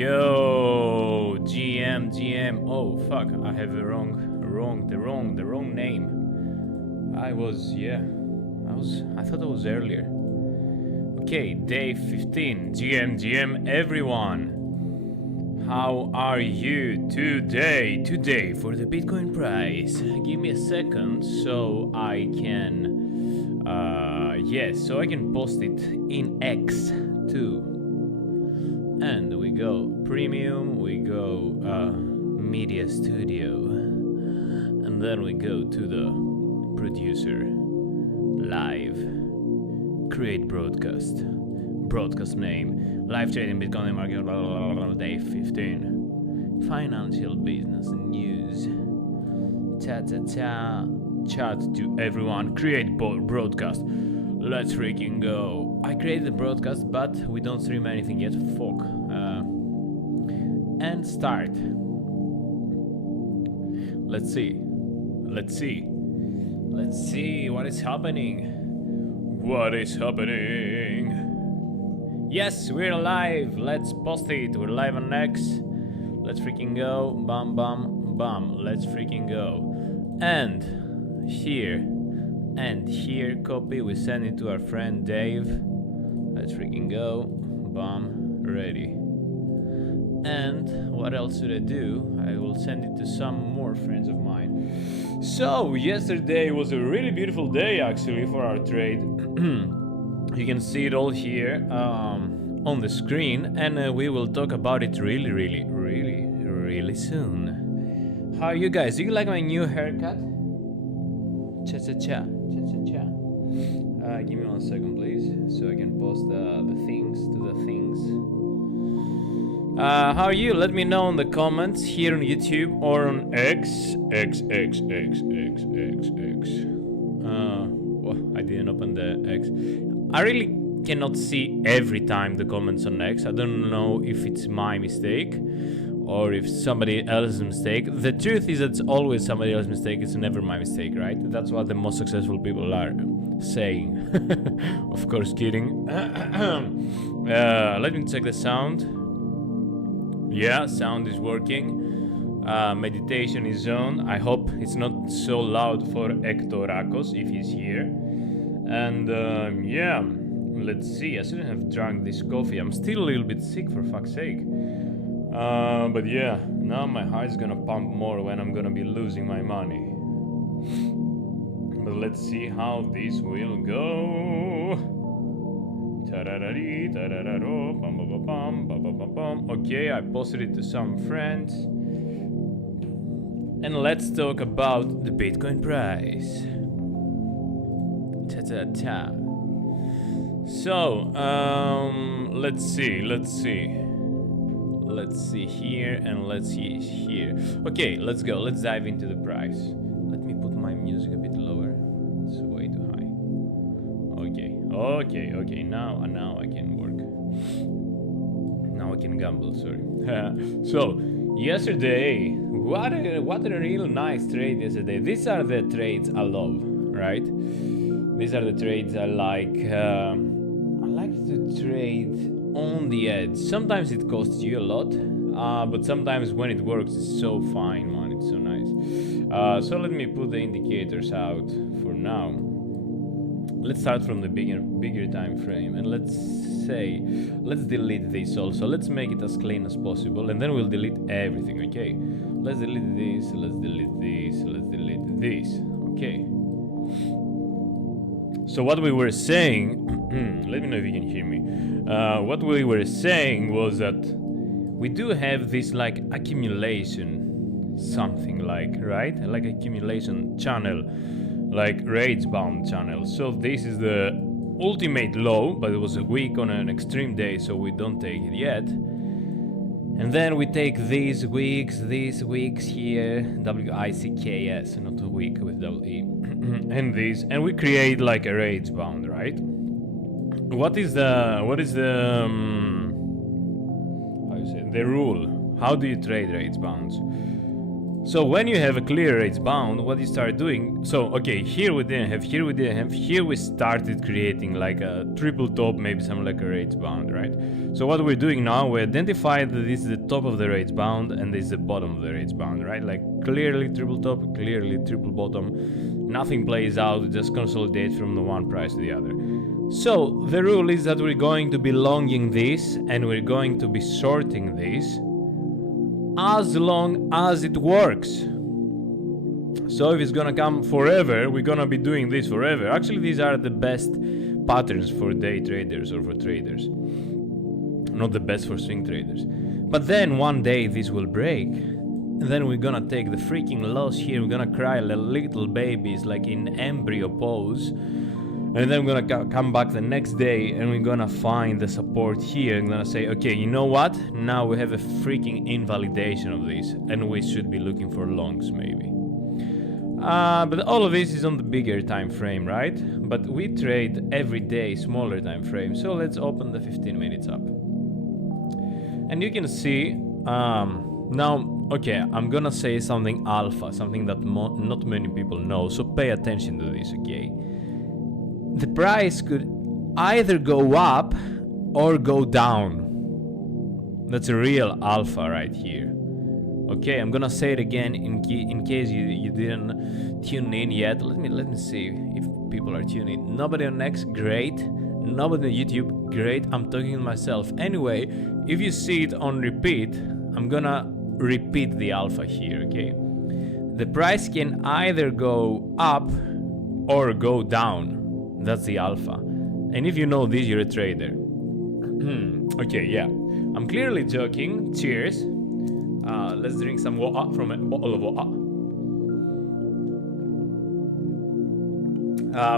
Yo, GM. Oh fuck, I have the wrong name. I thought it was earlier. Okay, day 15. GM, everyone. How are you today? Today for the Bitcoin price. Give me a second so I can so I can post it in X too. And we go premium, we go media studio, and then we go to the producer, live, create broadcast name, live trading Bitcoin market, blah, blah, blah, day 15, financial business news, chat to everyone, create broadcast. Let's freaking go. I created the broadcast, but we don't stream anything yet. Fuck. And start. Let's see what is happening. Yes, we're live. Let's post it. We're live on X. Let's freaking go. Bam. Let's freaking go. And here, copy. We send it to our friend Dave. Let's freaking go. Bam. Ready. And what else should I do? I will send it to some more friends of mine. So yesterday was a really beautiful day actually for our trade. You can see it all here on the screen, and we will talk about it really soon. How are you guys? Do you like my new haircut? Cha. Give me 1 second, please, so I can post the things. How are you? Let me know in the comments here on YouTube or on X. Well, I didn't open the X. I really cannot see every time the comments on X. I don't know if it's my mistake or if somebody else's mistake. The truth is that it's always somebody else's mistake. It's never my mistake, right? That's what the most successful people are saying. Of course, kidding. Let me check the sound. Yeah, sound is working. Meditation is on. I hope it's not so loud for Ektorakos if he's here. And yeah, let's see. I shouldn't have drunk this coffee. I'm still a little bit sick, for fuck's sake. But yeah, now my heart's gonna pump more when I'm gonna be losing my money. But let's see how this will go. Okay, I posted it to some friends. And let's talk about the Bitcoin price. So, let's see here and let's see here. Okay, let's go. Let's dive into the price. Let me put my music a bit lower. It's way too high. Okay. Now I can work. Now I can gamble. Sorry. So yesterday, what a real nice trade yesterday. These are the trades I love, right? These are the trades I like. I like to trade on the edge. Sometimes it costs you a lot, but sometimes when it works, it's so fine, man. It's so nice. So let me put the indicators out for now. Let's start from the bigger time frame, and let's delete this also. Let's make it as clean as possible, and then we'll delete everything. Okay, let's delete this. Let's delete this. Okay. So what we were saying, let me know if you can hear me. What we were saying was that we do have this like accumulation, something like, right? Like accumulation channel, like rates bound channel. So this is the ultimate low, but it was a week on an extreme day, so we don't take it yet. And then we take these weeks here, WICKS, not a week with double E, and these, and we create like a rates bound, right? What is the how you say the rule? How do you trade rates bounds? So when you have a clear rates bound, what you start doing, so okay, here we didn't have, here we started creating like a triple top, maybe something like a rates bound, right? So what we're doing now, we identified that this is the top of the rates bound and this is the bottom of the rates bound, right? Like clearly triple top, clearly triple bottom, nothing plays out, it just consolidates from the one price to the other. So the rule is that we're going to be longing this and we're going to be shorting this as long as it works. So if it's gonna come forever, we're gonna be doing this forever. Actually, these are the best patterns for day traders or for traders, not the best for swing traders. But then one day this will break, and then we're gonna take the freaking loss here. We're gonna cry like little babies, like in embryo pose. And then we're gonna come back the next day and we're gonna find the support here and gonna say, okay, you know what? Now we have a freaking invalidation of this and we should be looking for longs maybe. But all of this is on the bigger time frame, right? But we trade every day smaller time frame. So let's open the 15 minutes up. And you can see, now, okay, I'm gonna say something alpha, something that not many people know. So pay attention to this, okay? The price could either go up or go down. That's a real alpha right here. Okay, I'm gonna say it again in case you didn't tune in yet. Let me see if people are tuning in. Nobody on MEXC, great. Nobody on YouTube, great. I'm talking to myself. Anyway, if you see it on repeat, I'm gonna repeat the alpha here, okay? The price can either go up or go down. That's the alpha. And if you know this, you're a trader. Okay, yeah. I'm clearly joking. Cheers. Let's drink some water from a bottle of water.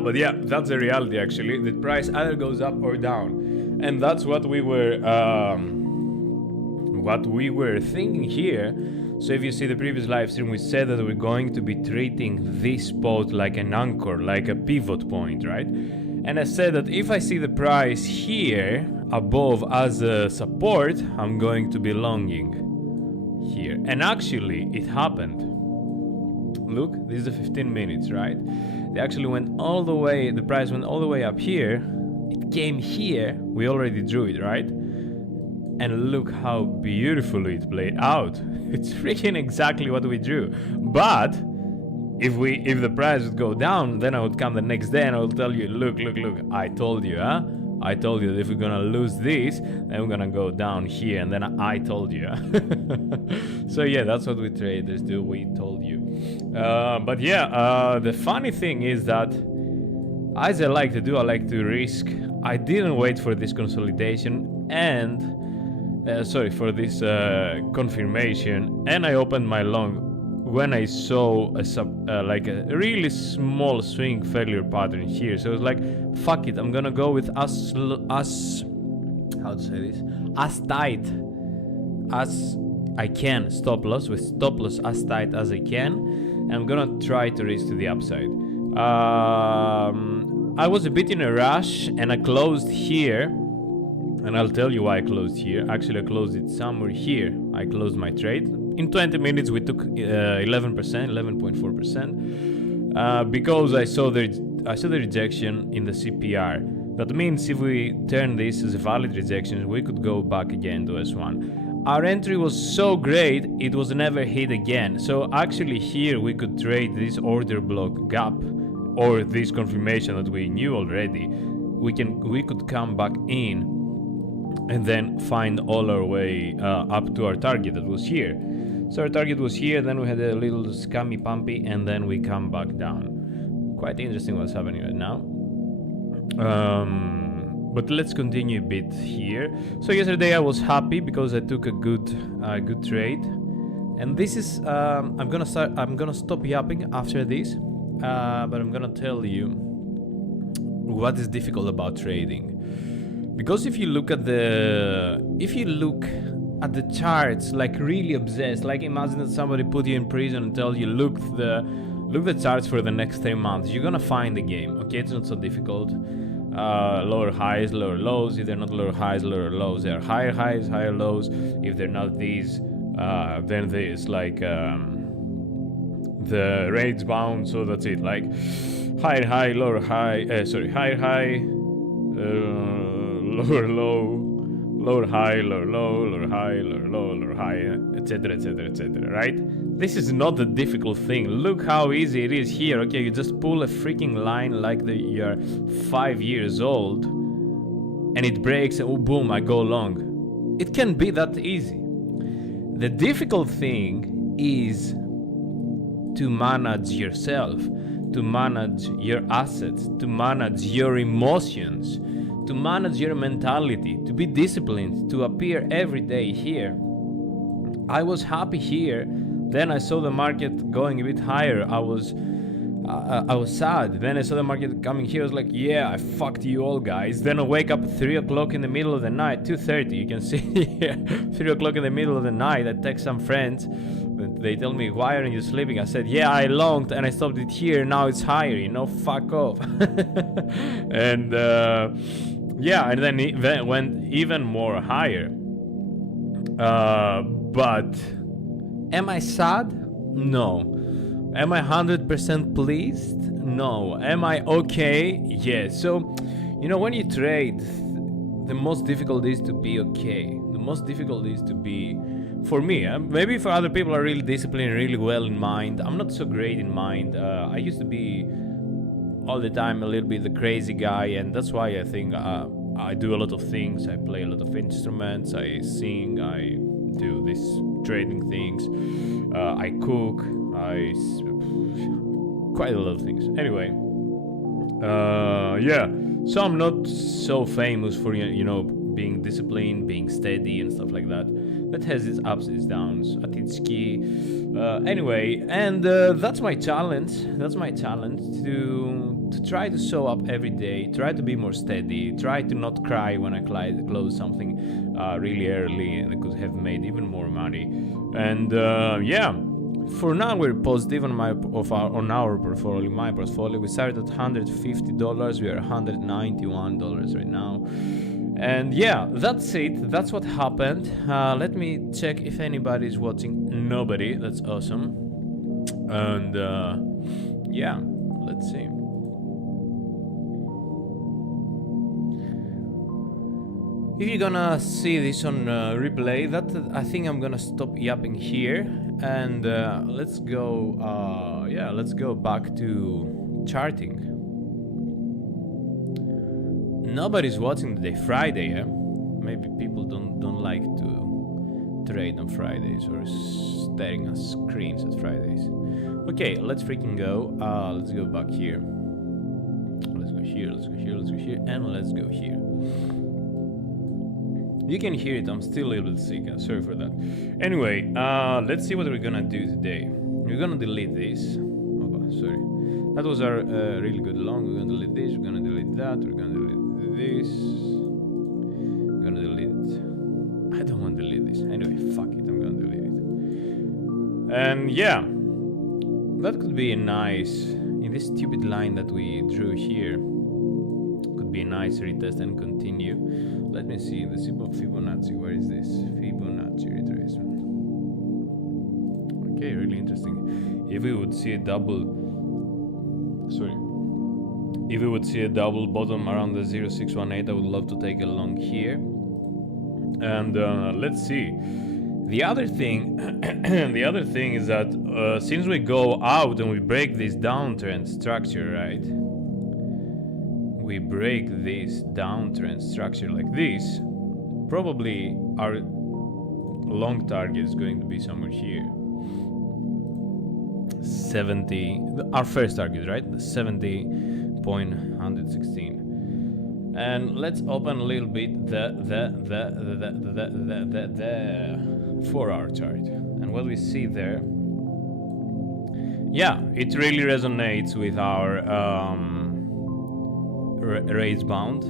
But yeah, that's the reality actually. The price either goes up or down. And that's what we were thinking here. So if you see the previous live stream, we said that we're going to be treating this spot like an anchor, like a pivot point, right? And I said that if I see the price here above as a support, I'm going to be longing here. And actually, it happened. Look, this is the 15 minutes, right? They actually went all the way, the price went all the way up here. It came here, we already drew it, right? And look how beautifully it played out. It's freaking exactly what we drew. But if the price would go down, then I would come the next day and I will tell you, look, I told you, huh? I told you that if we're gonna lose this, then we're gonna go down here, and then I told you. So yeah, that's what we traders do. We told you. But yeah, the funny thing is that, as I like to do, I like to risk. I didn't wait for this consolidation and for this confirmation, and I opened my long when I saw like a really small swing failure pattern here. So it was like, fuck it, I'm gonna go with as how to say this, as tight as I can, stop loss as tight as I can, and I'm gonna try to risk to the upside. I was a bit in a rush and I closed here, and I'll tell you why I closed here. Actually, I closed it somewhere here. I closed my trade. In 20 minutes, we took 11.4%, because I saw the rejection in the CPR. That means if we turn this as a valid rejection, we could go back again to S1. Our entry was so great, it was never hit again. So actually here we could trade this order block gap, or this confirmation that we knew already. We could come back in and then find all our way up to our target that was here. So our target was here, then we had a little scammy pumpy, and then we come back down. Quite interesting what's happening right now. But let's continue a bit here. So yesterday I was happy because I took a good trade, and this is I'm gonna stop yapping after this, but I'm gonna tell you what is difficult about trading. Because if you look at the charts, like really obsessed, like imagine that somebody put you in prison and tell you, look the charts for the next 3 months, you're gonna find the game. Okay, it's not so difficult. Lower highs, lower lows. If they're not lower highs, lower lows, they are higher highs, higher lows. If they're not these, then there's like the range bound, so that's it. Like higher high, lower high, higher high, lower low, lower high, lower low, lower high, lower low, lower high, etc, etc, etc, right? This is not a difficult thing. Look how easy it is here. Okay, you just pull a freaking line like you're 5 years old, and it breaks, and oh, boom, I go long. It can be that easy. The difficult thing is to manage yourself, to manage your assets, to manage your emotions, to manage your mentality, to be disciplined, to appear every day here. I was happy here, then I saw the market going a bit higher. I was sad. Then I saw the market coming here. I was like, yeah, I fucked you all, guys. Then I wake up at 3 o'clock in the middle of the night, 2:30, you can see here, 3 o'clock in the middle of the night. I text some friends. They tell me, why aren't you sleeping? I said, yeah, I longed and I stopped it here. Now it's higher, you know, fuck off. And yeah, and then it went even more higher. But am I sad? No. Am I 100% pleased? No. Am I okay? Yes. So, you know, when you trade, the most difficult is to be okay. The most difficult is to be, for me, maybe for other people are really disciplined, really well in mind. I'm not so great in mind. I used to be all the time a little bit the crazy guy, and that's why I think I do a lot of things. I play a lot of instruments, I sing, I do these trading things, I cook, quite a lot of things. Anyway, yeah, so I'm not so famous for, you know, being disciplined, being steady and stuff like that. That has its ups and its downs. At its key. Anyway, and that's my challenge. That's my challenge to try to show up every day. Try to be more steady. Try to not cry when I close something really early, and I could have made even more money. And yeah, for now we're positive on our portfolio. My portfolio, we started at $150. We are $191 right now. And yeah, that's it. That's what happened. Let me check if anybody's watching. Nobody. That's awesome. And yeah, let's see. If you're gonna see this on replay, I think I'm gonna stop yapping here, and let's go. Yeah, let's go back to charting. Nobody's watching today, Friday, yeah? Maybe people don't like to trade on Fridays or staring at screens at Fridays. Okay, let's freaking go. Let's go back here. Let's go here, let's go here, let's go here, and let's go here. You can hear it, I'm still a little bit sick, sorry for that. Anyway, let's see what we're gonna do today. We're gonna delete this. Oh, sorry. That was our really good long. We're gonna delete this, we're gonna delete that, we're gonna delete this. I'm gonna delete it. I don't want to delete this. Anyway, fuck it, I'm gonna delete it. And yeah, that could be a nice, in this stupid line that we drew here, could be a nice retest and continue. Let me see, the Fibonacci, where is this? Fibonacci retracement. Okay, really interesting. If we would see a double, if we would see a double bottom around the 0618, I would love to take a long here. And let's see. The other thing, the other thing is that since we go out and we break this downtrend structure, right? We break this downtrend structure like this. Probably our long target is going to be somewhere here. 70. Our first target, right? The 70.116. And let's open a little bit the 4-hour chart, and what we see there, yeah, it really resonates with our rates bound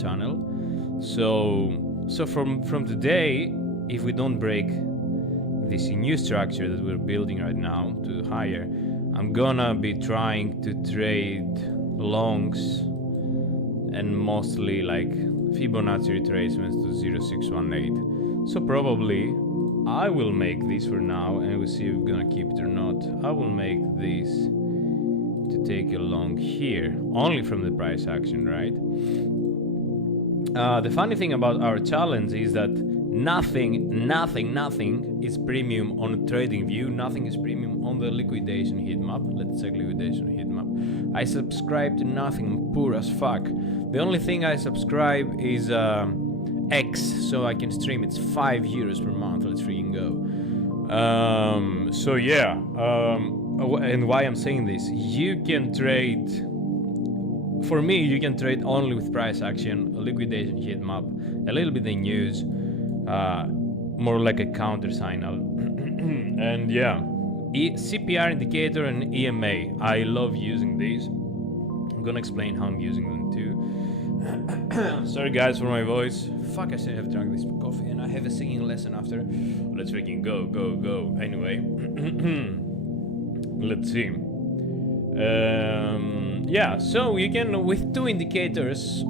channel. So from today, if we don't break this new structure that we're building right now to higher, I'm gonna be trying to trade longs and mostly like Fibonacci retracements to 0618. So probably I will make this for now, and we'll see if we're gonna keep it or not. I will make this to take a long here, only from the price action, right? The funny thing about our challenge is that nothing is premium on trading view. Nothing is premium on the liquidation heat map. Let's check liquidation heat map. I subscribe to nothing. I'm poor as fuck. The only thing I subscribe is X, so I can stream. It's €5 per month. Let's freaking go. So yeah. And why I'm saying this? You can trade. For me, you can trade only with price action, a liquidation heat map, a little bit in news, more like a counter signal. And yeah, CPR indicator and EMA. I love using these. I'm gonna explain how I'm using them too. Sorry guys for my voice. Fuck, I should have drunk this coffee and I have a singing lesson after. Let's freaking go. Anyway, let's see. Yeah, so you can, with two indicators,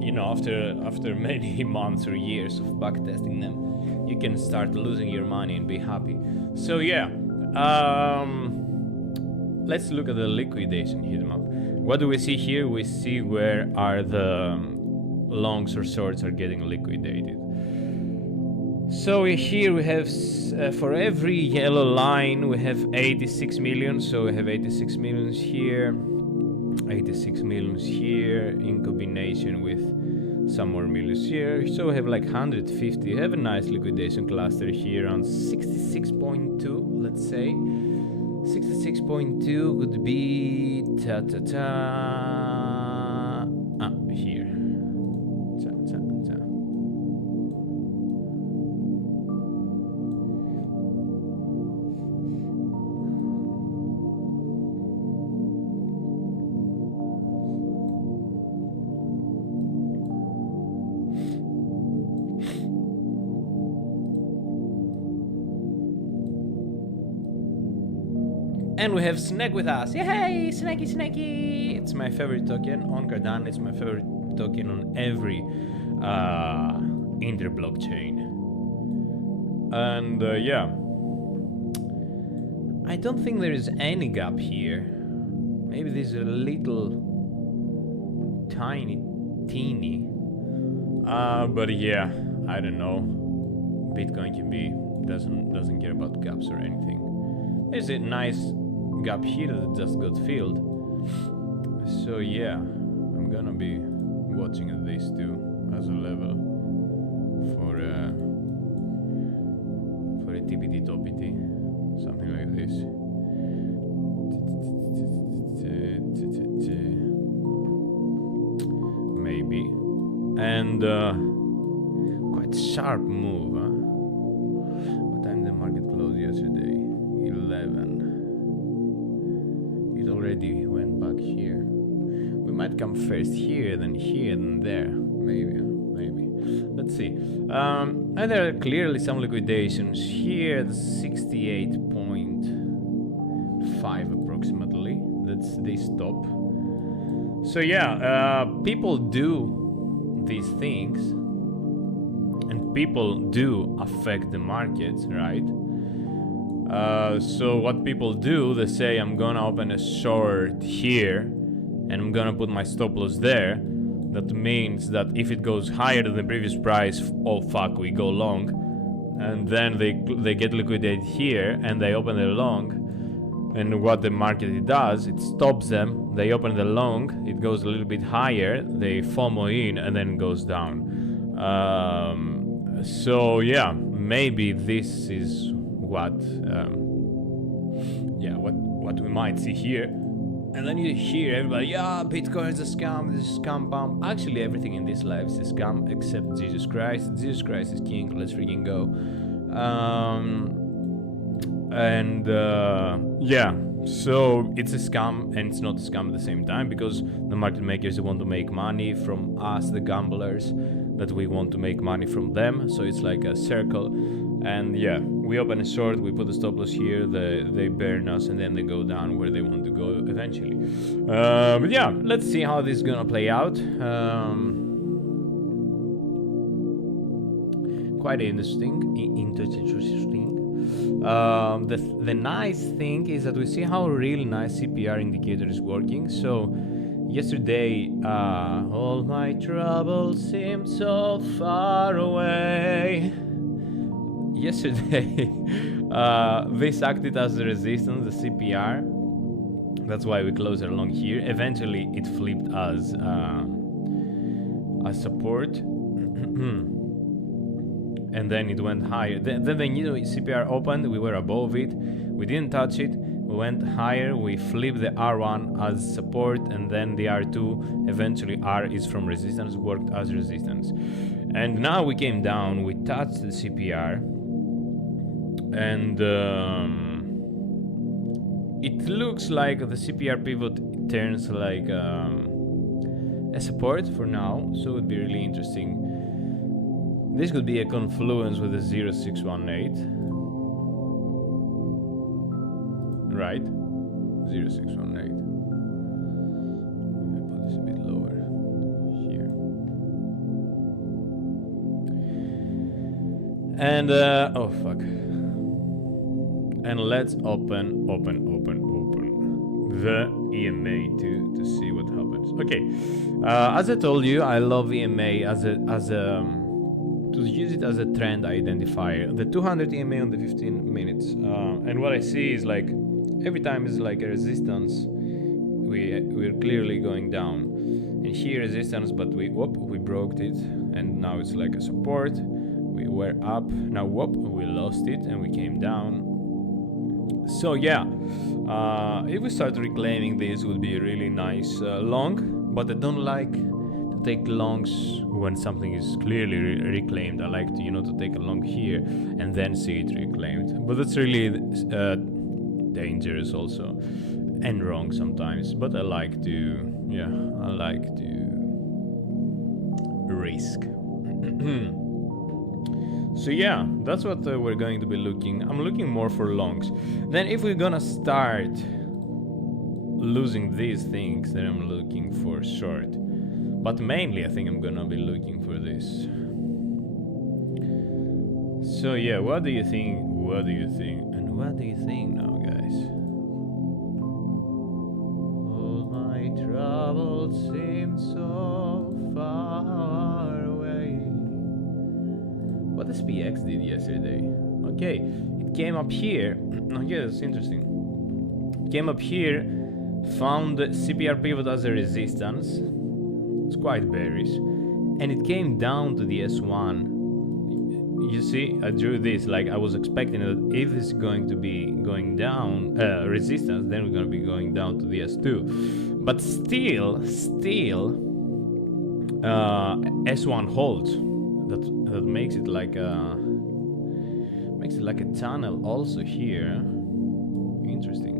you know, after many months or years of backtesting them, you can start losing your money and be happy. So yeah, let's look at the liquidation heat map. What do we see here? We see where are the longs or shorts are getting liquidated. So here we have, for every yellow line, we have 86 million. So we have 86 millions here, 86 millions here, in combination with some more millions here. So we have like 150. We have a nice liquidation cluster here on 66.2, let's say. 66.2 would be here. And we have Snake with us. Yay, Snakey! It's my favorite token on Cardano. It's my favorite token on every inter-blockchain. And yeah, I don't think there is any gap here. Maybe there's a little teeny. But yeah, I don't know. Bitcoin can be doesn't care about gaps or anything. There's a nice gap here that just got filled. So yeah, I'm gonna be watching this too as a level for a TPT toppity, something like this. Maybe. And quite sharp move, huh? What time the market closed yesterday? 11. It already went back here. We might come first here, then there. Maybe. Let's see. And there are clearly some liquidations here. The 68.5 approximately. That's this top. So yeah, people do these things, and people do affect the markets, right? So what people do, they say, I'm gonna open a short here and I'm gonna put my stop loss there. That means that if it goes higher than the previous price, oh fuck, we go long. And then they get liquidated here and they open the long. And what the market does, it stops them. They open the long, it goes a little bit higher, they FOMO in and then goes down. So yeah, maybe this is what we might see here. And then you hear everybody, yeah, Bitcoin is a scam, this is a scam pump. Actually, everything in this life is a scam except Jesus Christ. Jesus Christ is king, let's freaking go. Yeah, so it's a scam and it's not a scam at the same time, because the market makers want to make money from us, the gamblers, that we want to make money from them. So it's like a circle. And yeah, we open a short, we put a stop loss here, they burn us, and then they go down where they want to go eventually. But yeah, let's see how this is gonna play out. quite interesting. The nice thing is that we see how really nice CPR indicator is working. So yesterday, all my troubles seemed so far away. Yesterday, this acted as the resistance, the CPR. That's why we closed it along here. Eventually, it flipped as support. And then it went higher. Then the new CPR opened, we were above it, we didn't touch it, we went higher, we flipped the R1 as support, and then the R2, eventually R is from resistance, worked as resistance. And now we came down, we touched the CPR, and it looks like the CPR pivot turns like a support for now, so it would be really interesting. This could be a confluence with the 0618. Right? 0618. Let me put this a bit lower here. And, oh fuck. And let's open the EMA to see what happens. Okay. As I told you, I love EMA to use it as a trend identifier. The 200 EMA on the 15 minutes. And what I see is like every time is like a resistance. We're clearly going down. And here resistance, but we broke it, and now it's like a support. We were up, now we lost it and we came down. So yeah, if we start reclaiming this, would be a really nice long, but I don't like to take longs when something is clearly reclaimed. I like to, to take a long here and then see it reclaimed. But that's really dangerous also, and wrong sometimes. But I like to risk. So yeah, that's what we're going to be looking. I'm looking more for longs. Then if we're gonna start losing these things, then I'm looking for short. But mainly I think I'm gonna be looking for this. So yeah, what do you think? What do you think? And what do you think now, guys? All my troubles seem so far away. What SPX did yesterday? Okay, it came up here. Okay, that's interesting. Came up here, found the CPR pivot as a resistance. It's quite bearish, and it came down to the S1. You see, I drew this like I was expecting that if it's going to be going down resistance, then we're going to be going down to the S2. But still S1 holds. That makes it like a tunnel also here. Interesting.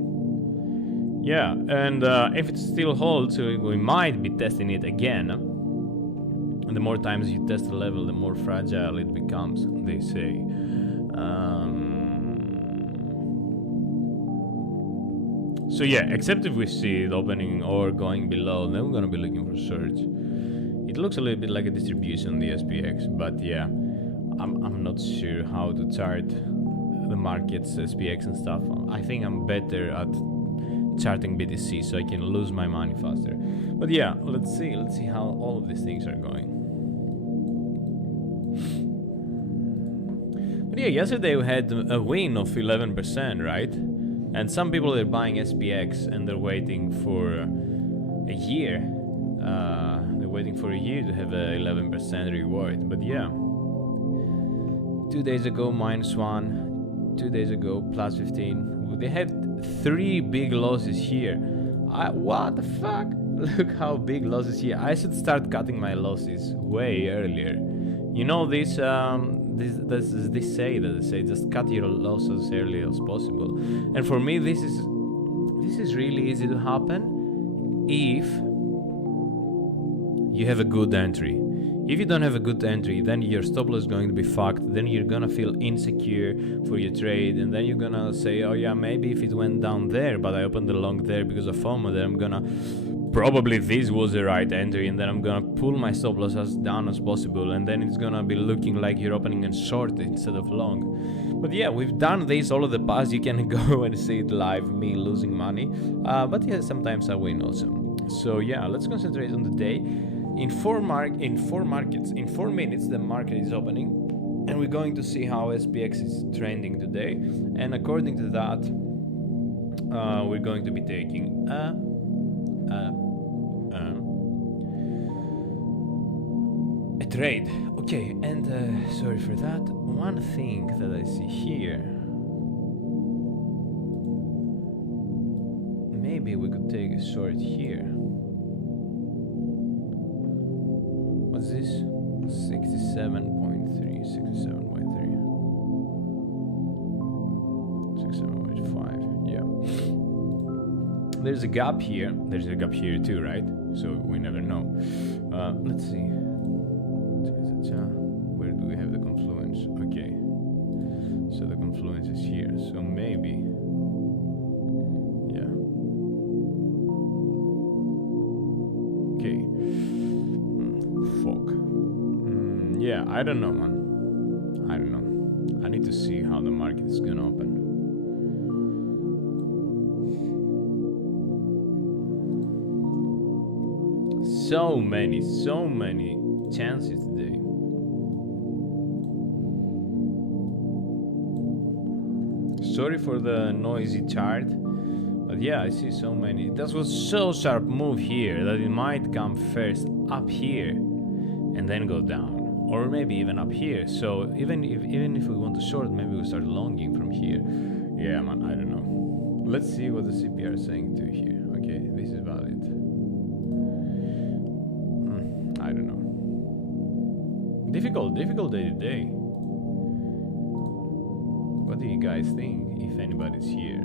Yeah, and if it still holds, we might be testing it again. And the more times you test the level, the more fragile it becomes, they say. So yeah, except if we see it opening or going below, then we're gonna be looking for surge. It looks a little bit like a distribution, the SPX, but yeah, I'm not sure how to chart the markets, SPX and stuff. I think I'm better at charting BTC, so I can lose my money faster. But yeah, let's see how all of these things are going. But yeah, yesterday we had a win of 11%, right? And some people are buying SPX and they're waiting for a year. They're waiting for a year to have a 11% reward. But yeah, 2 days ago -1, 2 days ago +15. They had 3 big losses here. What the fuck? Look how big losses here. I should start cutting my losses way earlier. You know this they say just cut your losses as early as possible. And for me this is really easy to happen if you have a good entry. If you don't have a good entry, then your stop loss is going to be fucked. Then you're gonna feel insecure for your trade, and then you're gonna say, oh yeah, maybe if it went down there, but I opened the long there because of FOMO, then I'm gonna probably this was the right entry, and then I'm gonna pull my stop loss as down as possible, and then it's gonna be looking like you're opening in short instead of long. But yeah, we've done this all of the past. You can go and see it live, me losing money, but yeah, sometimes I win also. So yeah, let's concentrate on the day. In 4 minutes the market is opening, and we're going to see how SPX is trending today, and according to that we're going to be taking a trade. Okay, and sorry for that. One thing that I see here, maybe we could take a short here. What's this? 67.3, 67.3, 67.5. Yeah, there's a gap here, there's a gap here too, right? So we never know. Let's see, where do we have the confluence? Okay, so the confluence is here, so maybe, yeah, okay. Fuck. Yeah, I don't know, man. I don't know. I need to see how the market is gonna open. So many chances today. Sorry for the noisy chart, but yeah, I see so many. That was so sharp move here that it might come first up here and then go down, or maybe even up here. So even if we want to short, maybe we start longing from here. Yeah, man, I don't know. Let's see what the CPR is saying to here. Okay, this is valid. I don't know. Difficult day today. What do you guys think, if anybody's here?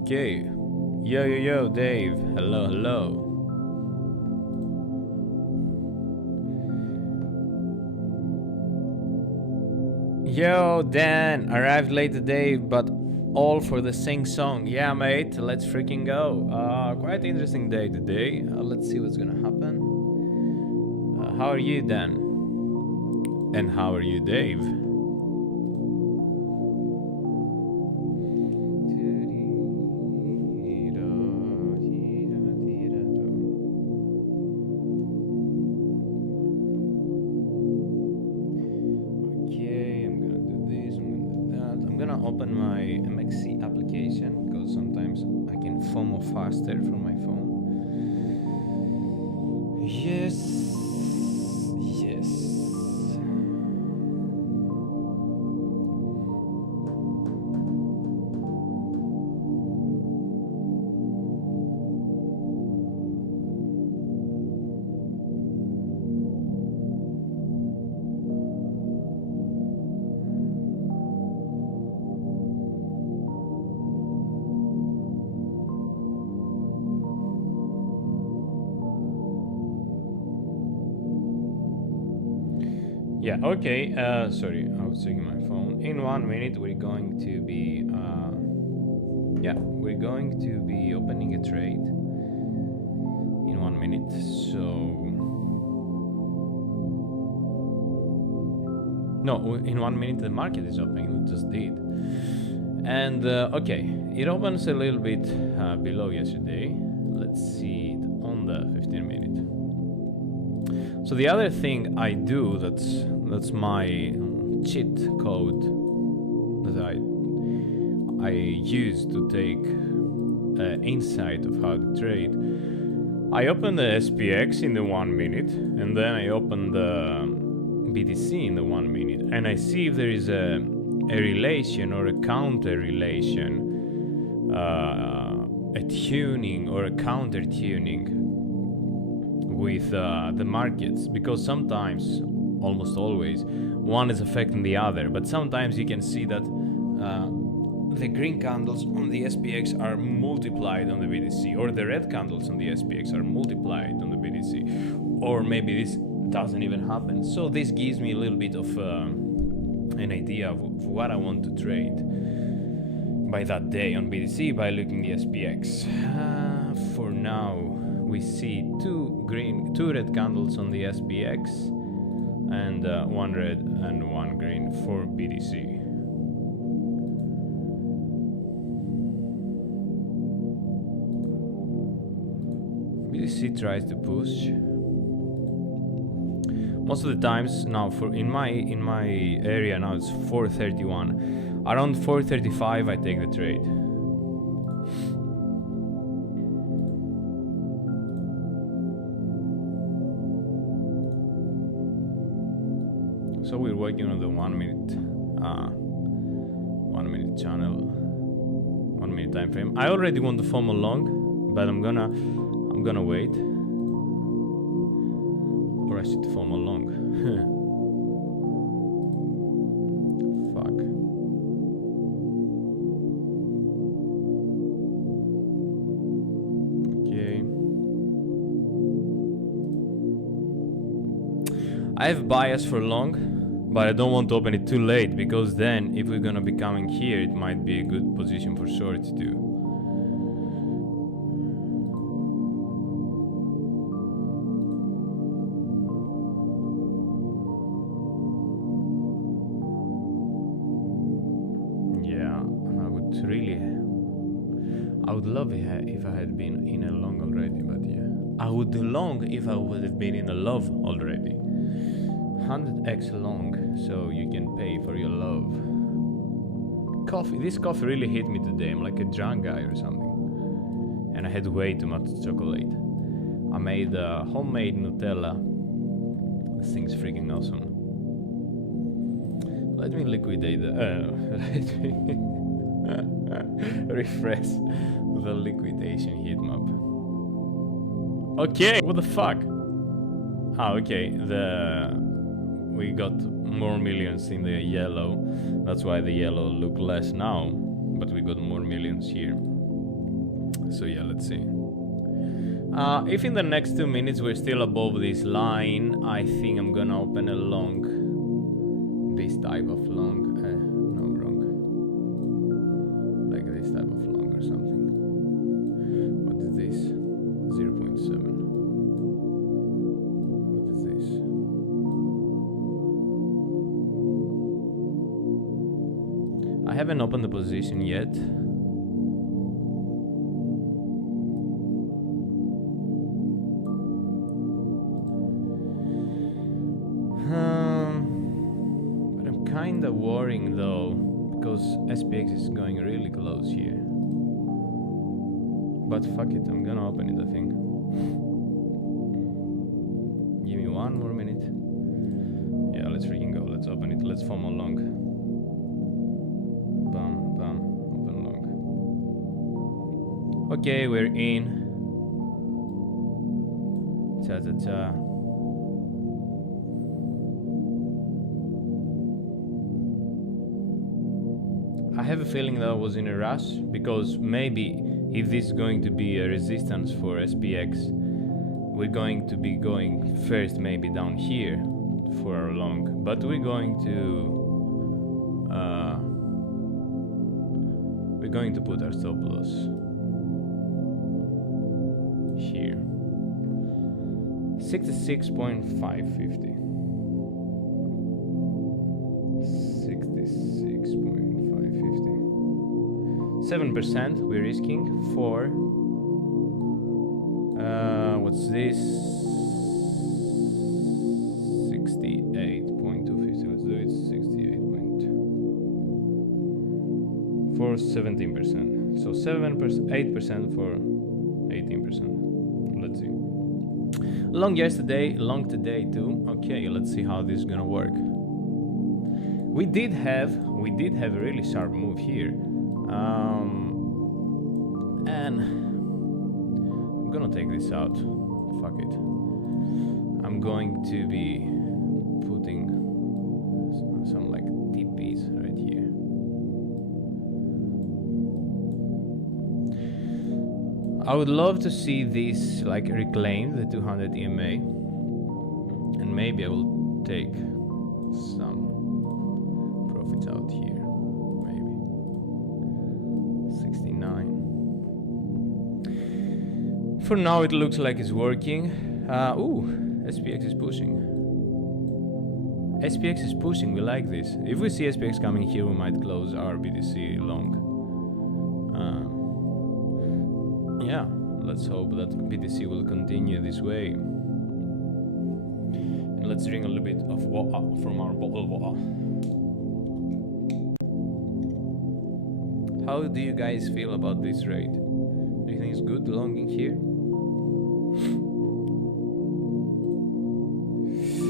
Okay. Yo, Dave. Hello. Yo, Dan. Arrived late today, but all for the sing song. Yeah, mate. Let's freaking go. Quite interesting day today. Let's see what's gonna happen. How are you, Dan? And how are you, Dave? Open my MEXC application, because sometimes I can FOMO faster from my phone. Yes. Yeah, okay, sorry, I was checking my phone. In 1 minute we're going to be opening a trade in 1 minute. So no, in 1 minute the market is opening, it just did. And okay, it opens a little bit below yesterday. Let's see it on the 15 minute. So the other thing I do, that's my cheat code that I use to take insight of how to trade. I open the SPX in the 1 minute, and then I open the BTC in the 1 minute, and I see if there is a relation or a counter relation, a tuning or a counter tuning with the markets, because sometimes, almost always, one is affecting the other, but sometimes you can see that the green candles on the SPX are multiplied on the BTC, or the red candles on the SPX are multiplied on the BTC, or maybe this doesn't even happen. So this gives me a little bit of an idea of what I want to trade by that day on BTC by looking the SPX. For now, we see two red candles on the SPX, and one red and one green for BTC. BTC tries to push. Most of the times now, for in my area now, it's 431. Around 435, I take the trade. So we're working on the 1 minute channel, 1 minute time frame. I already want to FOMO long, but I'm gonna wait, or I should FOMO long. Fuck. Okay. I have bias for long, but I don't want to open it too late, because then if we're gonna be coming here, it might be a good position for shorts too. I would love it if I had been in a long already, but yeah. I would long if I would have been in a love already. 100x long, so you can pay for your love. Coffee. This coffee really hit me today. I'm like a drunk guy or something. And I had way too much chocolate. I made homemade Nutella. This thing's freaking awesome. Let me liquidate the... let me refresh the liquidation heat map. Okay, what the fuck? Ah, okay, we got more millions in the yellow. That's why the yellow look less now, but we got more millions here. So yeah, let's see. If in the next 2 minutes we're still above this line, I think I'm gonna open a long. This type of long. No, wrong. Like this type of long or something. What is this? 0.7. What is this? I haven't opened the position yet. But I'm kinda worrying though, because SPX is going really close here. But fuck it, I'm gonna open it, I think. Give me 1 more minute. Yeah, let's freaking go. Let's open it. Let's FOMO long. Bam, bam, open long. Okay, we're in. Cha cha cha. I have a feeling that I was in a rush, because maybe if this is going to be a resistance for SPX, we're going to be going first maybe down here for our long, but we're going to put our stop loss here. 66.550. 7% we're risking for what's this? 68.250. Let's do it. 68.2 for 17%. So 7%, 8% for 18%. Let's see. Long yesterday, long today too. Okay, let's see how this is gonna work. We did have a really sharp move here. And I'm gonna take this out. Fuck it. I'm going to be putting some like TPs right here. I would love to see this like reclaimed, the 200 EMA, and maybe I will take some profits out here. Maybe 69. For now, it looks like it's working. SPX is pushing. SPX is pushing. We like this. If we see SPX coming here, we might close our BTC long. Yeah, let's hope that BTC will continue this way. And let's drink a little bit of water from our bottle of water. How do you guys feel about this rate? Do you think it's good longing here?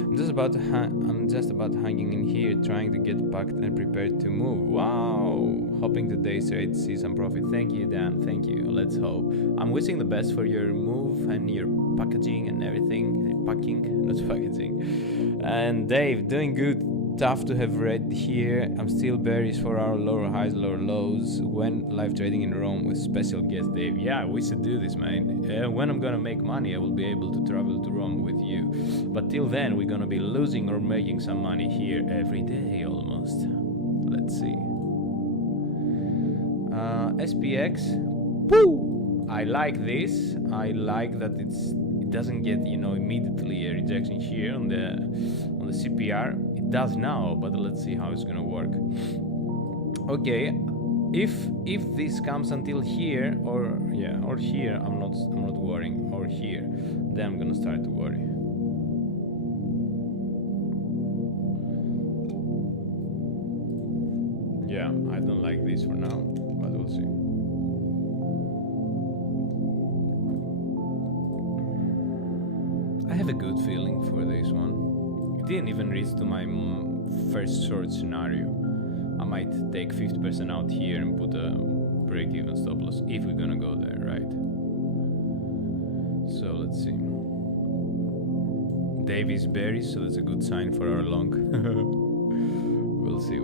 I'm just about hanging in here, trying to get packed and prepared to move. Wow! Hoping today's trade see some profit. Thank you, Dan. Thank you. Let's hope. I'm wishing the best for your move and your packaging and everything. Packing, not packaging. And Dave, doing good. Tough to have read here. I'm still bearish for our lower highs, lower lows when live trading in Rome with special guest Dave. Yeah, we should do this, man. When I'm gonna make money, I will be able to travel to Rome with you. But till then, we're gonna be losing or making some money here every day almost. Let's see. SPX. Woo! I like this. I like that it doesn't get, you know, immediately a rejection here on the CPR. It does now, but let's see how it's gonna work. Okay, if this comes until here or here, I'm not worrying, or here, then I'm gonna start to worry. Yeah, I don't like this for now, but we'll see. I have a good feeling for this one. It didn't even reach to my first short scenario. I might take 50% out here and put a break-even stop loss if we're gonna go there, right? So let's see. Dave is bearish, so that's a good sign for our long. We'll see.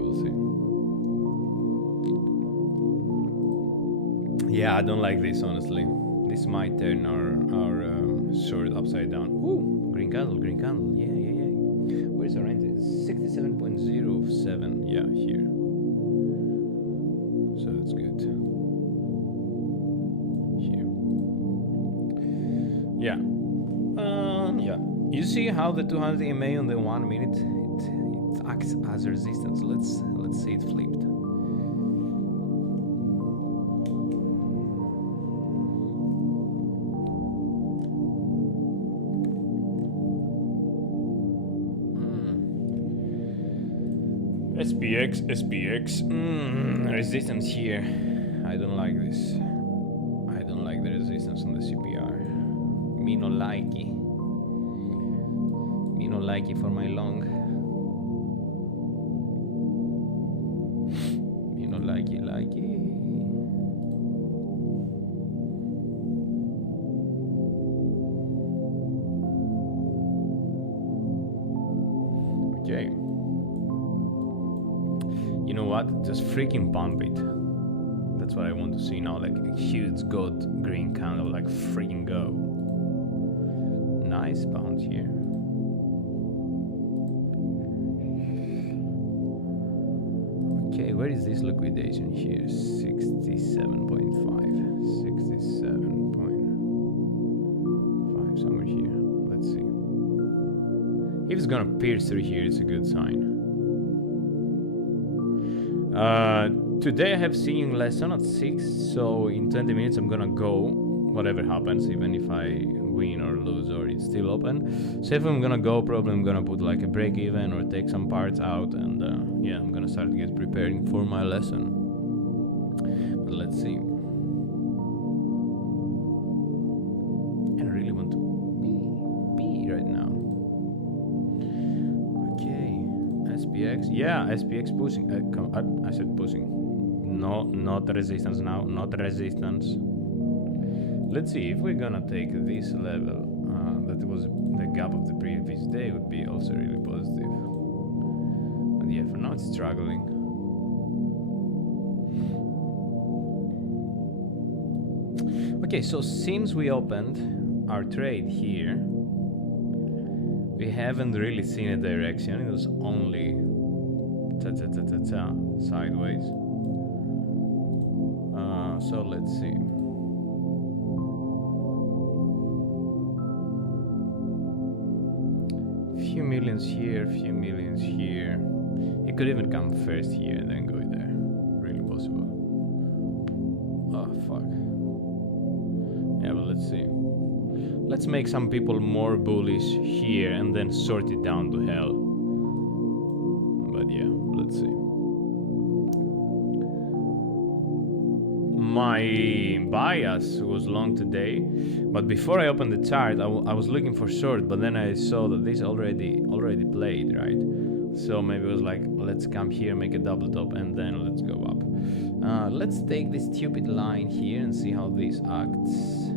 Yeah, I don't like this, honestly. This might turn our short upside down. Ooh, green candle. Yeah. Where's our entry? 67.07. Yeah, here. So that's good. Here. Yeah. Yeah. You see how the 200 EMA on the 1 minute it acts as resistance. Let's see it flipped. SPX, resistance here. I don't like this. I don't like the resistance on the CPR. Me no likey for my long. Me no likey. Okay. You know what? Just freaking pump it. That's what I want to see now, like a huge gold green candle, like freaking go. Nice bounce here. Okay, where is this liquidation here? 67.5. 67.5, somewhere here. Let's see. If it's gonna pierce through here, it's a good sign. Today I have seen lesson at 6, so in 20 minutes I'm gonna go, whatever happens, even if I win or lose or it's still open. So if I'm gonna go, probably I'm gonna put like a break even or take some parts out, and yeah, I'm gonna start to get preparing for my lesson. But let's see. And I really want to be right now. Okay, SPX, yeah, SPX pushing. I said pushing. No, not resistance now, not resistance. Let's see if we're gonna take this level. That was the gap of the previous day, would be also really positive. But yeah, for now it's struggling. Okay, so since we opened our trade here, we haven't really seen a direction. It was only sideways. So let's see. Few millions here, few millions here. It could even come first here and then go there. Really possible. Oh fuck. Yeah, but let's see. Let's make some people more bullish here and then sort it down to hell. But yeah, let's see. My bias was long today, but before I opened the chart, I was looking for short, but then I saw that this already played, right? So maybe it was like, let's come here, make a double top, and then let's go up. Let's take this stupid line here and see how this acts.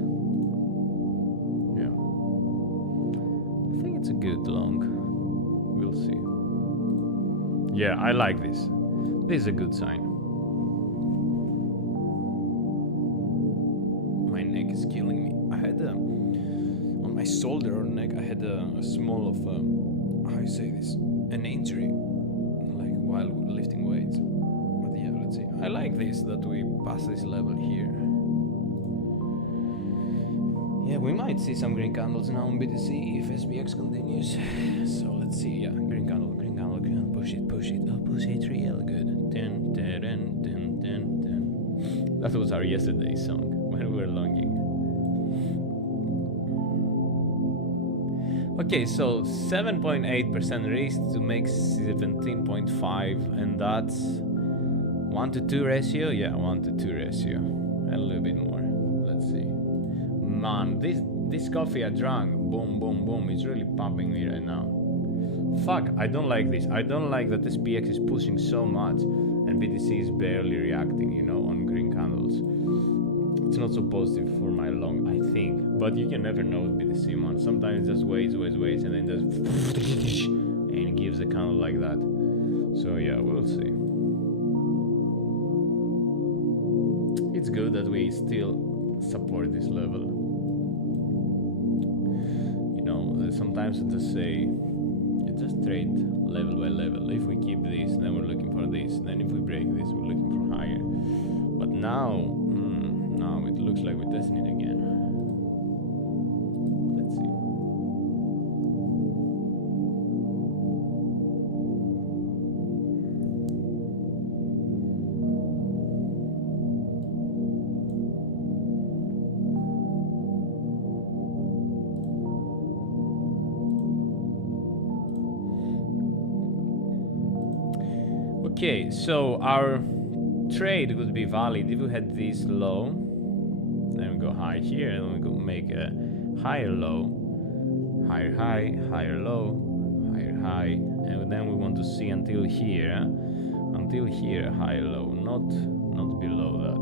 Yeah. I think it's a good long. We'll see. Yeah, I like this. This is a good sign. My neck is killing me. I had on my shoulder or neck, I had a small of, how you say this? An injury, like while lifting weights. But yeah, let's see. I like this, that we pass this level here. Yeah, we might see some green candles now on BTC if SPX continues. So let's see. Yeah, green candle, push it, oh, push it real good. Dun, dun, dun, dun, dun, dun. That was our yesterday song when we were longing. Okay, so 7.8% risk to make 17.5, and that's 1 to 2 ratio. Yeah, 1 to 2 ratio, a little bit more. Let's see. Man, this coffee I drank, boom, boom, boom, it's really pumping me right now. Fuck, I don't like this. I don't like that SPX is pushing so much and BTC is barely reacting, you know, on green candles. It's not so positive for my long, I think. But you can never know with BTC, man. Sometimes it just waits, and then just and it gives a candle like that. So yeah, we'll see. It's good that we still support this level. You know, sometimes I just say, just trade level by level. If we keep this, then we're looking for this. Then if we break this, we're looking for higher. But now, now it looks like we're testing it again. Let's see. Okay, so our trade would be valid if we had this low, then we go high here, and we go make a higher low, higher high, higher low, higher high, and then we want to see until here, higher low, not below that.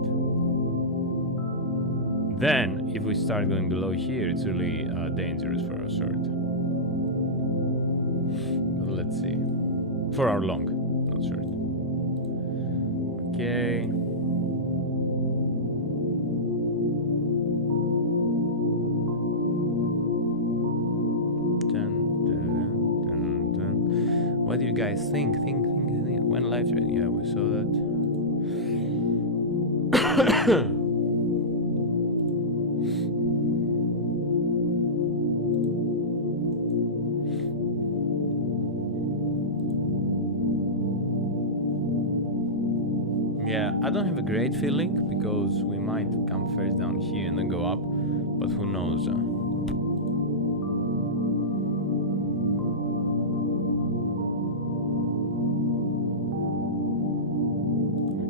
Then, if we start going below here, it's really dangerous for our short. But let's see, for our long, not short. Okay. What do you guys think? Think. When live trading? Yeah, we saw that. Yeah, I don't have a great feeling because we might come first down here and then go up, but who knows?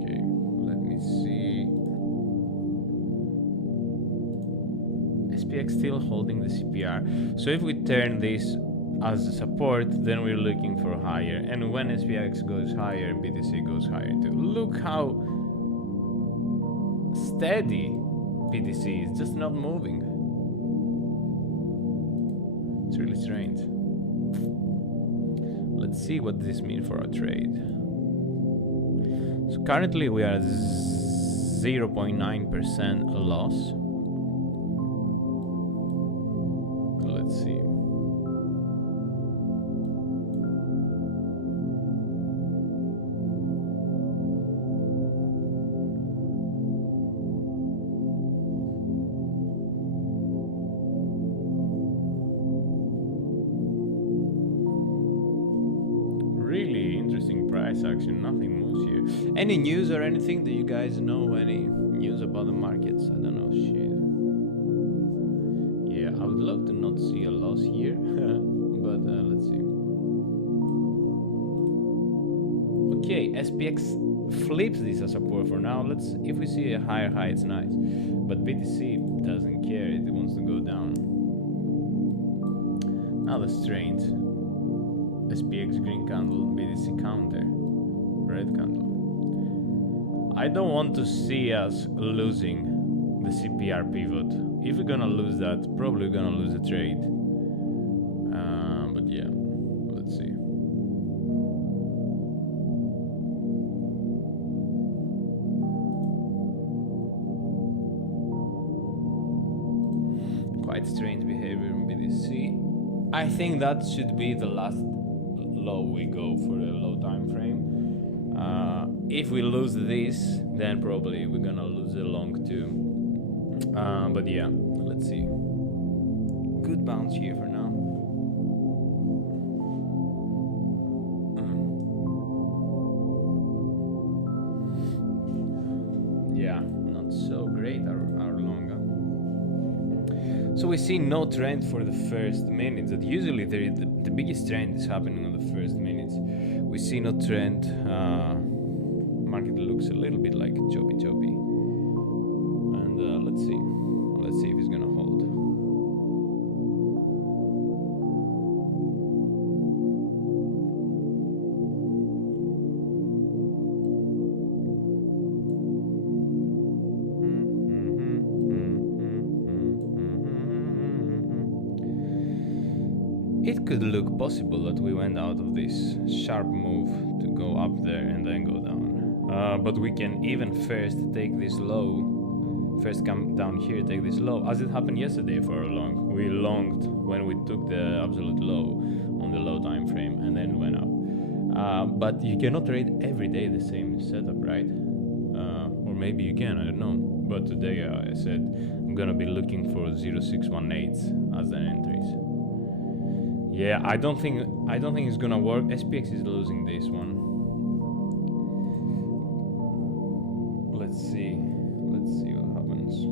Okay, let me see. SPX still holding the CPR. So if we turn this as a support, then we're looking for higher, and when SPX goes higher, BTC goes higher too. Look how steady BTC is, just not moving. It's really strange. Let's see what this means for our trade. So currently we are at 0.9% loss. nice action. Nothing moves here. Any news or anything? Do you guys know any news about the markets? I don't know. Shit. Yeah, I would love to not see a loss here, but let's see. Okay, SPX flips this as support for now. If we see a higher high, it's nice. But BTC doesn't care. It wants to go down. Now the strange. SPX green candle, BTC counter, red candle. I don't want to see us losing the CPR pivot. If we're gonna lose that, probably gonna lose the trade. But yeah, let's see. Quite strange behavior in BTC. I think that should be the last low we go for a low time frame. If we lose this, then probably we're gonna lose a long too. But yeah, let's see. Good bounce here for now. Yeah, not so great our long. So we see no trend for the first minutes. That usually the biggest trend is happening on the first minutes. We see no trend. Market looks a little bit like choppy. And let's see if it's gonna hold. It could look possible that we went out of this sharp move to go up there and then go down. But we can even first take this low. First come down here, take this low, as it happened yesterday for a long. We longed when we took the absolute low on the low time frame and then went up. But you cannot trade every day the same setup, right? Or maybe you can, I don't know. But today I said I'm gonna be looking for 0618s as an entries. Yeah, I don't think it's gonna work. SPX is losing this one. Let's see what happens.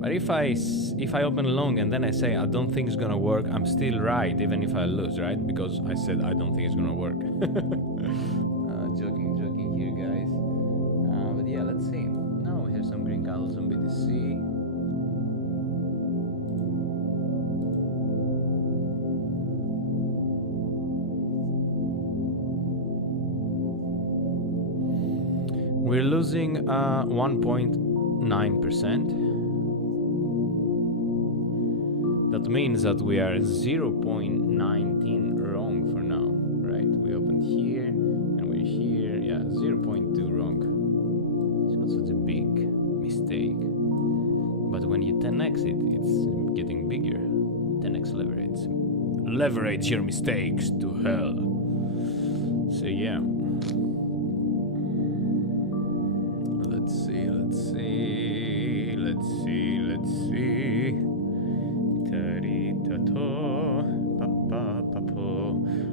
But if I open long and then I say I don't think it's gonna work, I'm still right, even if I lose, right? Because I said I don't think it's gonna work. Joking here, guys. But yeah, let's see. Now we have some green candles on BTC. We're losing 1.9%. That means that we are 0.19 wrong for now, right? We opened here and we're here, yeah, 0.2 wrong. It's not such a big mistake. But when you 10x it, it's getting bigger. 10x leverage. Leverage your mistakes to hell. So yeah. Let's see.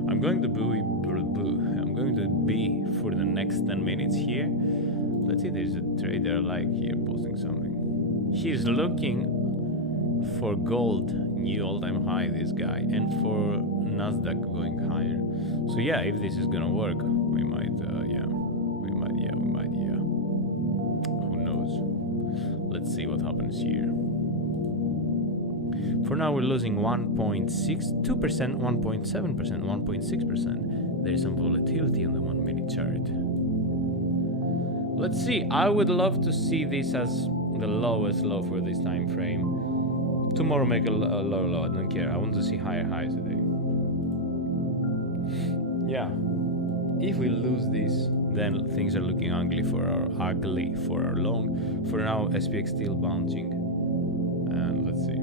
I'm going to be for the next 10 minutes here. Let's see, there's a trader like here posting something. He's looking for gold, new all-time high, this guy, and for Nasdaq going higher. So yeah, if this is gonna work, we might, who knows? Let's see what happens here. For now, we're losing 1.62%, 1.7%, 1.6%. There's some volatility on the 1 minute chart. Let's see. I would love to see this as the lowest low for this time frame. Tomorrow make a lower low. I don't care. I want to see higher highs today. Yeah. If we lose this, then things are looking ugly for our long. For now, SPX still bouncing. And let's see.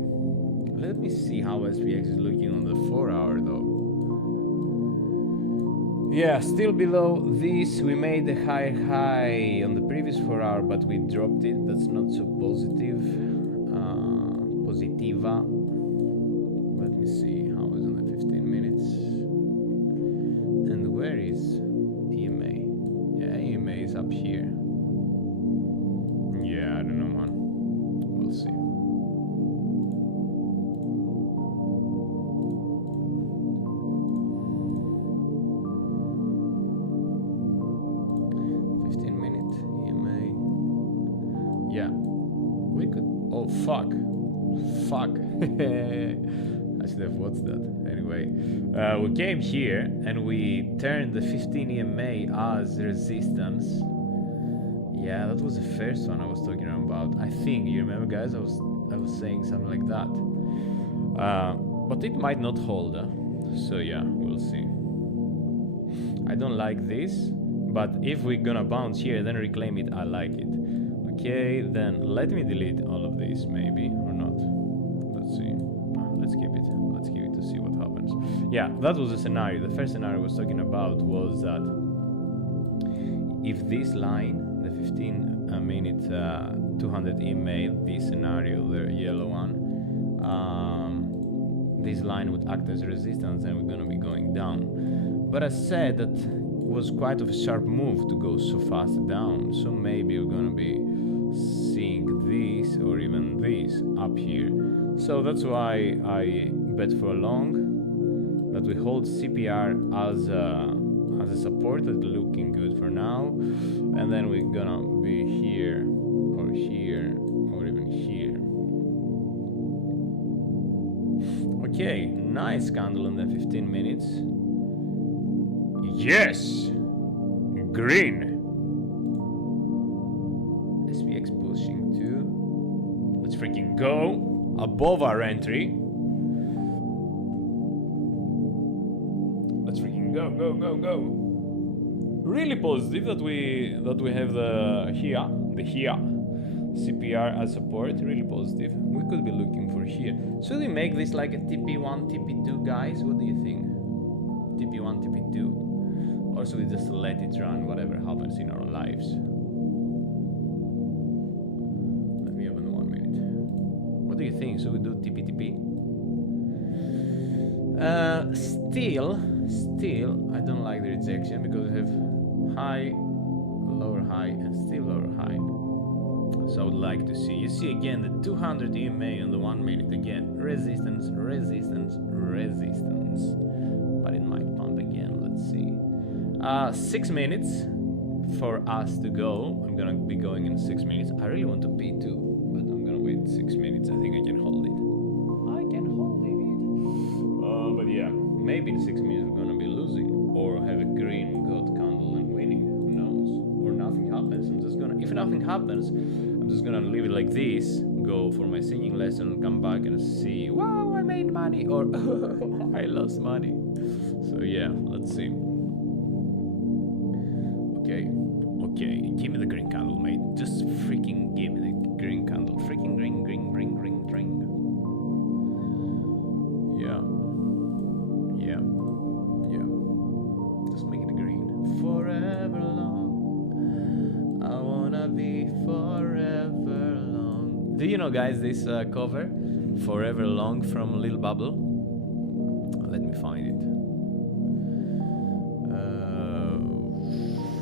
Let me see how SPX is looking on the 4 hour though. Yeah, still below this. We made a high on the previous 4 hour, but we dropped it. That's not so positive. Positiva. Let me see how is on the 15 minutes. Fuck. I should have watched that. Anyway, we came here and we turned the 15 EMA as resistance. Yeah, that was the first one I was talking about. I think you remember, guys. I was saying something like that. But it might not hold. So yeah, we'll see. I don't like this, but if we're gonna bounce here, then reclaim it. I like it. Okay, then let me delete all of this, maybe or not. Let's see. Let's keep it. Let's keep it to see what happens. Yeah, that was the scenario. The first scenario I was talking about was that if this line, the 15-minute 200 email, this scenario, the yellow one, this line would act as resistance, and we're gonna be going down. But I said that was quite of a sharp move to go so fast down. So maybe we're gonna be seeing this or even this up here. So that's why I bet for a long that we hold CPR as a support. That's looking good for now, and then we're gonna be here or here or even here. Okay, nice candle in the 15 minutes. Yes, green. SPX pushing too. Let's freaking go. Above our entry. Let's freaking go. Really positive that we have the here CPR as support. Really positive. We could be looking for here. Should we make this like a TP1, TP2, guys? What do you think? TP1, TP2, or should we just let it run whatever happens in our lives? Let me open 1 minute. What do you think? Should we do TP-TP? Still, I don't like the rejection because we have high, lower high, and still lower high. So I would like to see. You see again the 200 EMA on the 1 minute again. Resistance. But it might pump again. Let's see. 6 minutes for us to go. I'm gonna be going in 6 minutes. I really want to P2, but I'm gonna wait 6 minutes. I think I can hold it. But yeah, maybe in 6 minutes we're gonna be losing or have a green god candle and winning. Who knows? Or nothing happens. If nothing happens, I'm just gonna leave it like this, go for my singing lesson, come back and see, wow, I made money, or I lost money. So yeah, let's see. Okay, give me the green candle, mate. Just freaking give me the green candle. Freaking ring. Yeah. Just make it green. Forever long. I wanna be forever long. Do you know, guys, this cover? Forever Long from Lil Bubble? Let me find it.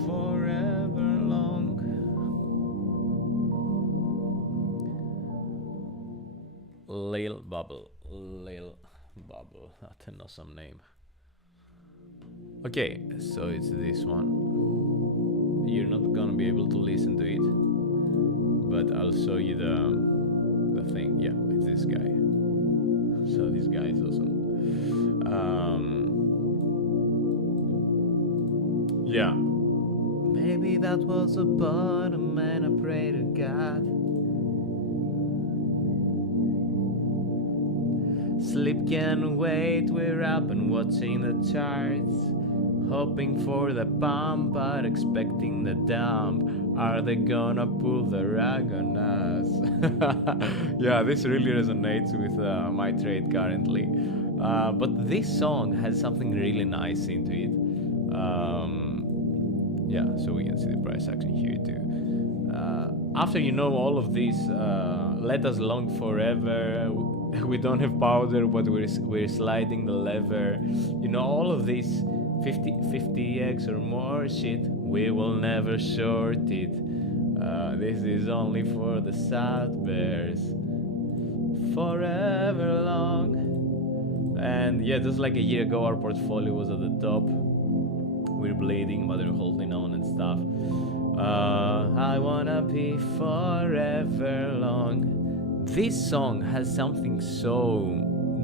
Forever Long. Lil Bubble. That's an awesome name. Okay, so it's this one. You're not gonna be able to listen to it, but I'll show you the thing. Yeah, it's this guy. So this guy is awesome. Yeah. Maybe that was a bottom and I pray to God. Sleep can wait, we're up and watching the charts, hoping for the pump but expecting the dump. Are they gonna pull the rug on us? Yeah, this really resonates with my trade currently. But this song has something really nice into it. Yeah, so we can see the price action here too. After you know all of this, let us long forever. We don't have powder, but we're sliding the lever. You know, all of this 50x or more shit, we will never short it. This is only for the sad bears. Forever long. And yeah, just like a year ago, our portfolio was at the top. We're bleeding, but we're holding on and stuff. I wanna be forever long. this song has something so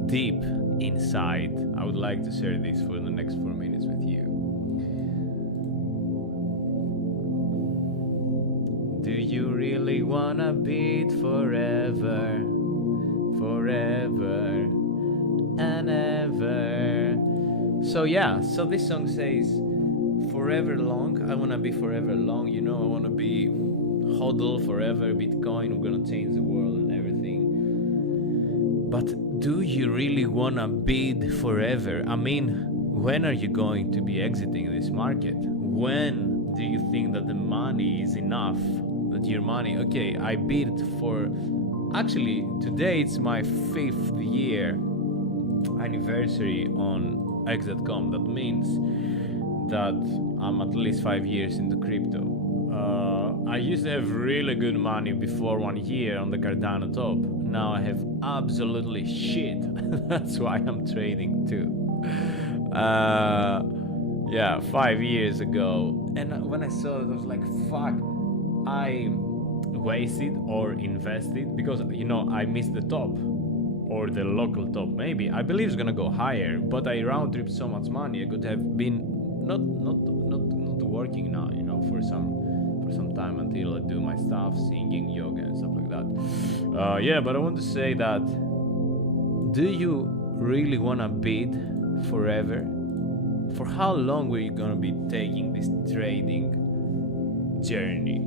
deep inside. I would like to share this for the next 4 minutes with you. Do you really wanna beat forever, forever and ever? So yeah, so this song says forever long. I wanna be forever long, you know, I wanna be hodl forever, Bitcoin, we're gonna change the world and everything. But do you really wanna bid forever? I mean, when are you going to be exiting this market? When do you think that the money is enough? That your money, okay, I bid for, actually today it's my 5th year anniversary on X.com. That means that I'm at least 5 years into crypto. I used to have really good money before 1 year on the Cardano top. Now I have absolutely shit. That's why I'm trading too. Yeah, 5 years ago. And when I saw it, I was like, fuck, I wasted or invested because, you know, I missed the top or the local top. Maybe I believe it's gonna go higher, but I round tripped so much money. I could have been not working now, you know, for some time until I do my stuff, singing, yoga and stuff like that. Yeah, but I want to say that, do you really wanna bid forever? For how long were you gonna be taking this trading journey?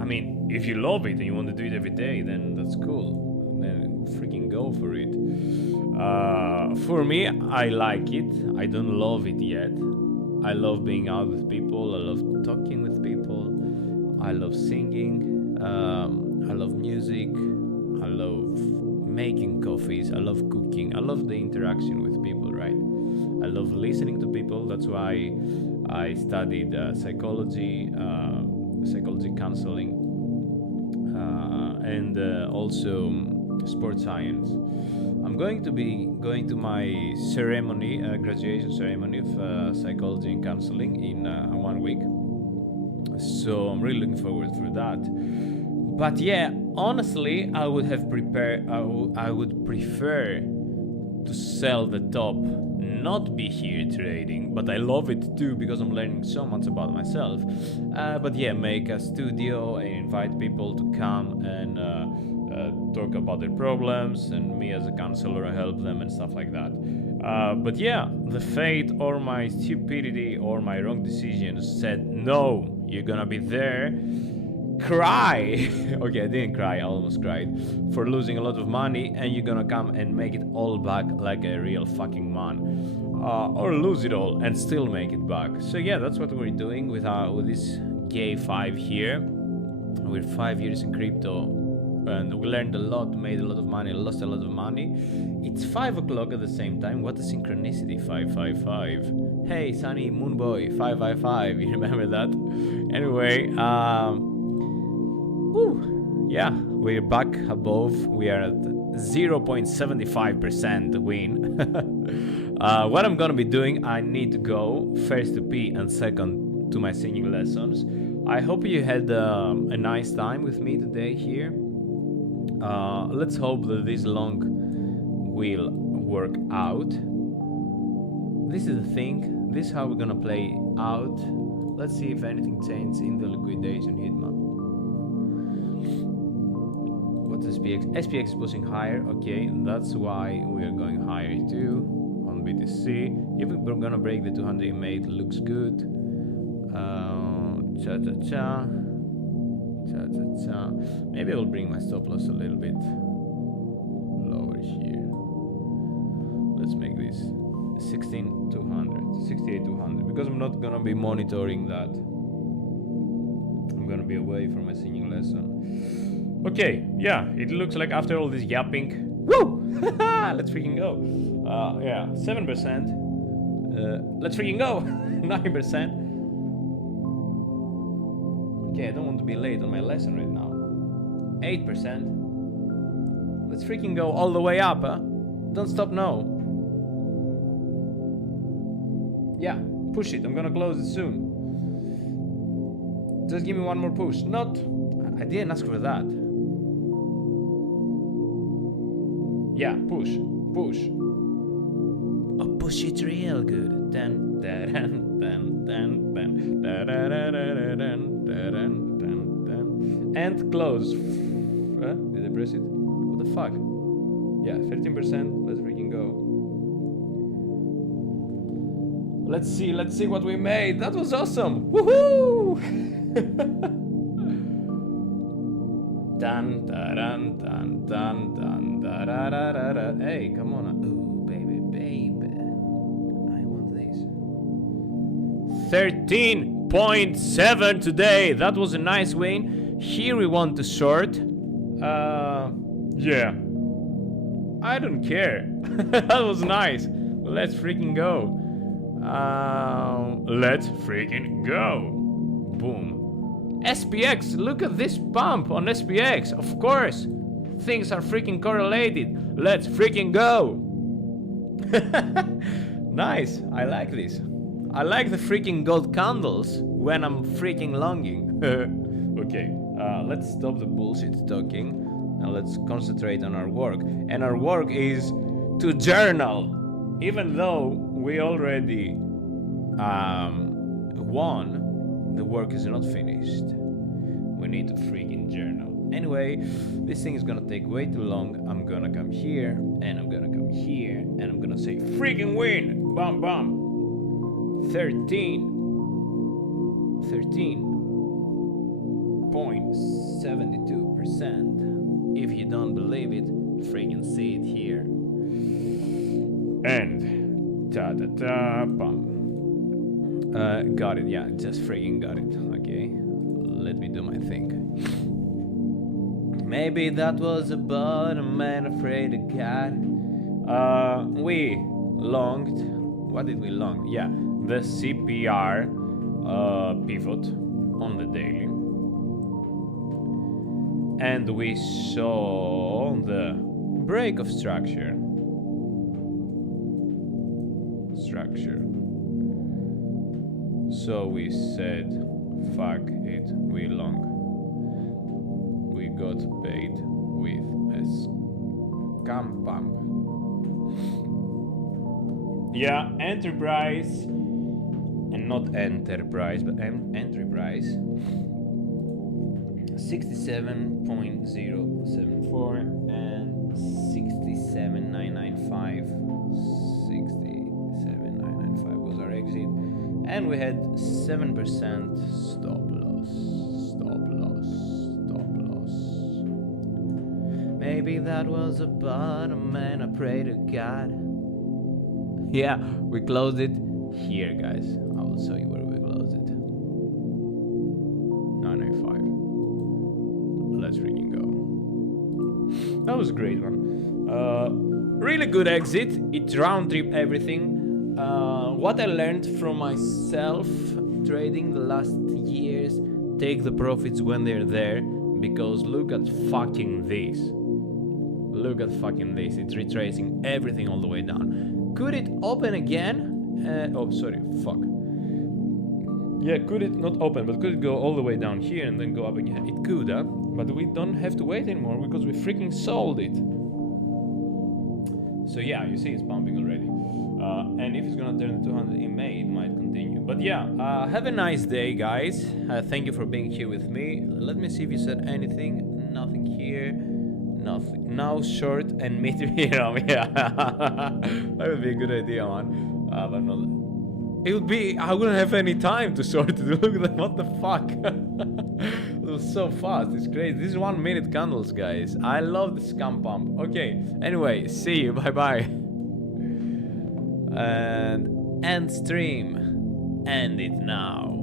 I mean, if you love it and you want to do it every day, then that's cool. Then freaking go for it. For me, I like it. I don't love it yet. I love being out with people. I love talking with people. I love singing. I love music. I love making coffees. I love cooking. I love the interaction with people, right? I love listening to people. That's why I studied psychology counseling, and also sports science. I'm going to be going to my ceremony, graduation ceremony of psychology and counseling in 1 week. So I'm really looking forward for that. But yeah, honestly, I would have prepared. I would prefer to sell the top, not be here trading, but I love it too because I'm learning so much about myself. But yeah, make a studio and invite people to come and talk about their problems, and me as a counselor I help them and stuff like that. But yeah, the fate or my stupidity or my wrong decisions said, no, you're gonna be there. Cry. Okay, I didn't cry, I almost cried, for losing a lot of money, and you're gonna come and make it all back like a real fucking man, or lose it all and still make it back. So yeah, that's what we're doing with this gay 5 here. We're 5 years in crypto, and we learned a lot, made a lot of money, lost a lot of money. It's 5 o'clock at the same time. What a synchronicity. 555. Hey Sunny Moonboy 555. You remember that? Anyway, yeah, we're back above. We are at 0.75% win. What I'm gonna be doing, I need to go first to pee and second to my singing lessons. I hope you had a nice time with me today here. Let's hope that this long will work out. This is the thing. This is how we're gonna play out. Let's see if anything changes in the liquidation heat map. What's SPX? SPX is pushing higher. Okay, that's why we are going higher too on BTC. If we're gonna break the 200 EMA, it looks good. Maybe I will bring my stop loss a little bit lower here. Let's make this 16,200, 68,200, because I'm not gonna be monitoring that. I'm gonna be away from my singing lesson. Okay, yeah, it looks like after all this yapping, woo! Let's freaking go. Yeah, 7%. Let's freaking go. 9%. Okay, I don't want to be late on my lesson right now. 8%. Let's freaking go all the way up, huh? Don't stop now. Yeah, push it. I'm gonna close it soon. Just give me one more push. Not, I didn't ask for that. Yeah, push. Oh, push it real good. Dun, dun, dun, dun, dun, dun, dun, dun, dun, dun, dun, dun, dun. And close. Did I press it? What the fuck? Yeah, 13%. Let's freaking go. Let's see what we made. That was awesome. Woohoo! Dun dun dun dun dun da da da da da. Hey, come on. Ooh, baby. I want this. 13.7 today. That was a nice win. Here we want to sort. Yeah. I don't care. That was nice. Let's freaking go. Let's freaking go. Boom. SPX, look at this pump on SPX. Of course. Things are freaking correlated. Let's freaking go. Nice. I like this. I like the freaking gold candles when I'm freaking longing. Okay. Let's stop the bullshit talking and let's concentrate on our work. And our work is to journal. Even though we already won, the work is not finished. We need to freaking journal. Anyway, this thing is gonna take way too long. I'm gonna come here, and I'm gonna come here, and I'm gonna say freaking win! Bam bam! 13.72%. If you don't believe it, freaking see it here. And ta-da-da-bum. Got it, yeah, just freaking got it. Okay, let me do my thing. Maybe that was a bottom man afraid of God. We longed. What did we long? Yeah, the CPR pivot on the daily. And we saw the break of structure. So we said, fuck it, we long. We got paid with a scam pump. Yeah, enterprise, and not enterprise, but enterprise. 67.074 and 67,995. 67,995 was our exit. And we had 7% stop loss. Maybe that was a bottom and I pray to God. Yeah, we closed it here, guys. I will show you where we closed it. 995. Let's freaking go. That was a great one. Really good exit. It round trip everything. What I learned from myself trading the last years, take the profits when they're there, because look at fucking this. It's retracing everything all the way down. Could it open again? Oh, sorry, fuck. Yeah, could it not open, but could it go all the way down here and then go up again? It could, huh? But we don't have to wait anymore because we freaking sold it. So yeah, you see it's pumping already. And if it's gonna turn 200 in May, it might continue. But yeah, have a nice day, guys. Thank you for being here with me. Let me see if you said anything. Nothing here. Nothing. Now short and medium. Yeah, that would be a good idea, man. But not. It would be. I wouldn't have any time to sort it. Look at that. What the fuck? It was so fast. It's crazy. This is 1 minute candles, guys. I love the scam pump. Okay. Anyway, see you. Bye bye. And end stream. End it now.